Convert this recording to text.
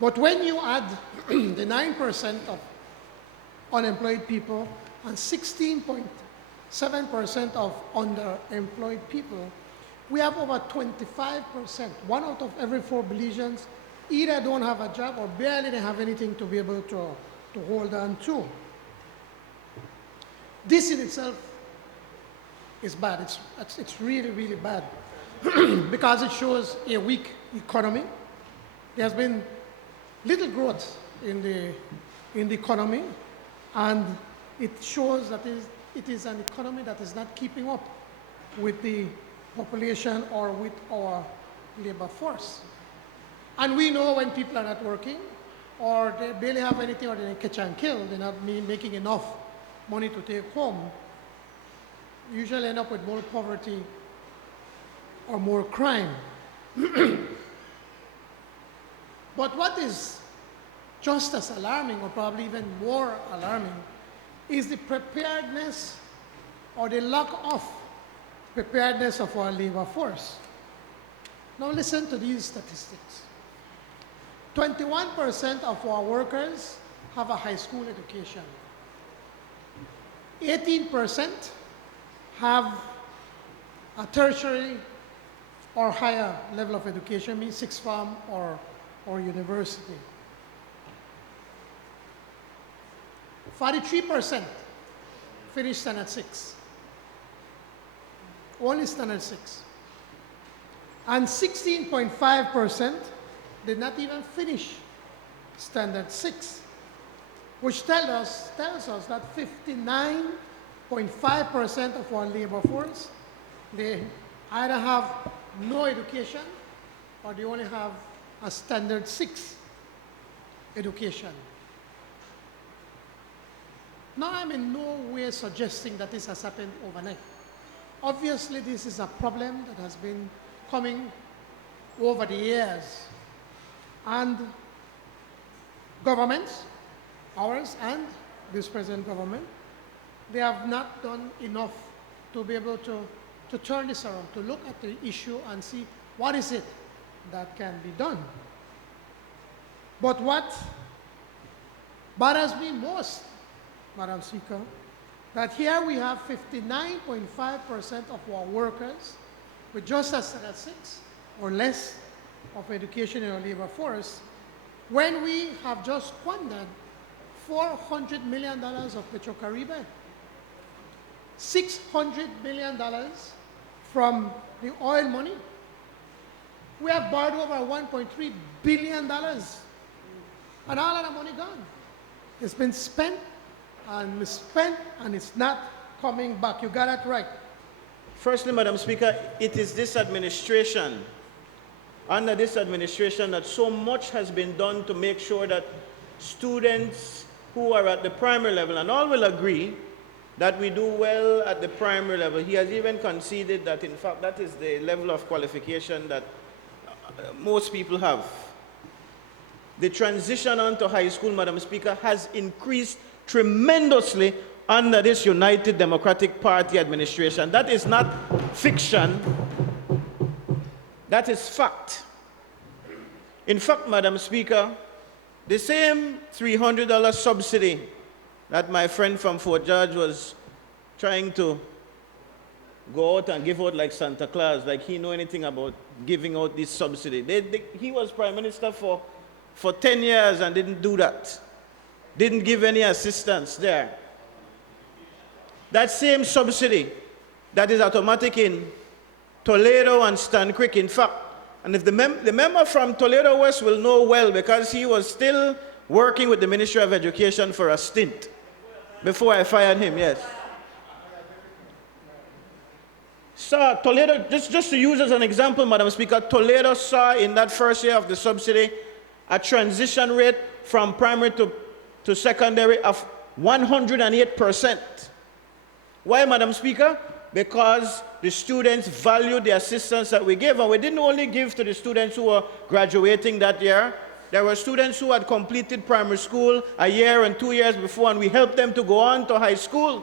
But when you add the 9% of unemployed people and 16.7% of underemployed people, we have over 25%. 1 out of every 4 Belizeans either don't have a job or barely have anything to be able to hold on to. This in itself is bad. It's really, really bad because it shows a weak economy. There has been little growth in the economy, and it shows that it is an economy that is not keeping up with the population or with our labor force. And we know when people are not working, or they barely have anything, or they catch and kill, they're not making enough money to take home, you usually end up with more poverty or more crime. But what is just as alarming, or probably even more alarming, is the preparedness or the lack of preparedness of our labor force. Now listen to these statistics. 21% of our workers have a high school education. 18% have a tertiary or higher level of education, means sixth form or university. 43% finished standard 6. Only standard 6. And 16.5% did not even finish standard 6, which tells us that 59.5% of our labor force, they either have no education or they only have a standard 6 education. Now, I'm in no way suggesting that this has happened overnight. Obviously, this is a problem that has been coming over the years. And governments, ours and this present government, they have not done enough to be able to turn this around, to look at the issue and see what is it that can be done. But what bothers me most, Madam Speaker, that here we have 59.5% of our workers with just a standard 6 or less of education in our labor force, when we have just squandered $400 million of Petro-Caribbean, $600 million from the oil money. We have borrowed over $1.3 billion, and all of the money gone. It's been spent and misspent, and it's not coming back. You got that right. Firstly, Madam Speaker, it is this administration, under this administration, that so much has been done to make sure that students who are at the primary level, and all will agree that we do well at the primary level. He has even conceded that, in fact, that is the level of qualification that most people have. The transition onto high school, Madam Speaker, has increased tremendously under this United Democratic Party administration. That is not fiction. That is fact. In fact, Madam Speaker, the same $300 subsidy that my friend from Fort George was trying to go out and give out like Santa Claus, like he knew anything about giving out this subsidy. He was Prime Minister for 10 years and didn't do that. Didn't give any assistance there. That same subsidy that is automatic in Toledo and Stan Creek, in fact, and if the member from Toledo West will know well, because he was still working with the Ministry of Education for a stint before I fired him, yes. So Toledo, just to use as an example, Madam Speaker, Toledo saw in that first year of the subsidy a transition rate from primary to secondary of 108%. Why, Madam Speaker? Because the students valued the assistance that we gave, and we didn't only give to the students who were graduating that year. There were students who had completed primary school a year and 2 years before, and we helped them to go on to high school.